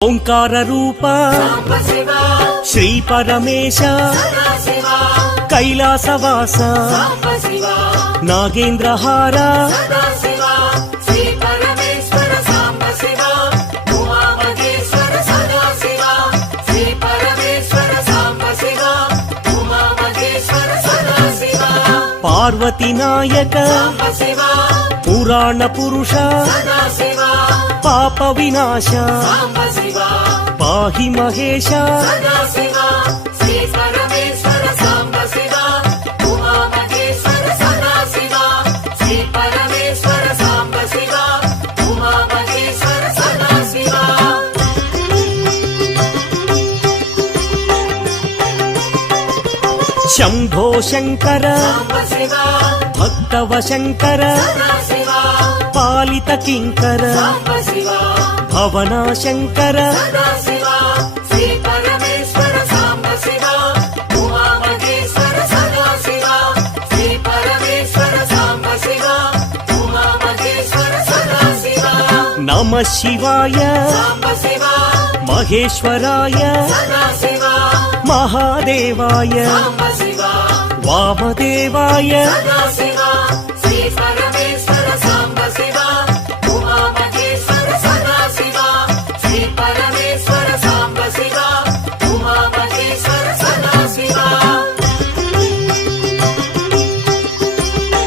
ఓంకార రూప శ్రీ పరమేశ కైలాసవాస నాగేంద్రహార పార్వతి నాయక పురాణ పురుష పాప వినాశ పాహి మహేశ శంభో శంకర భక్తవ శంకర పాలిత కింకర భవనా శంకర నమః శివాయ మహేశ్వరాయ మహాదేవాయ వామదేవాయ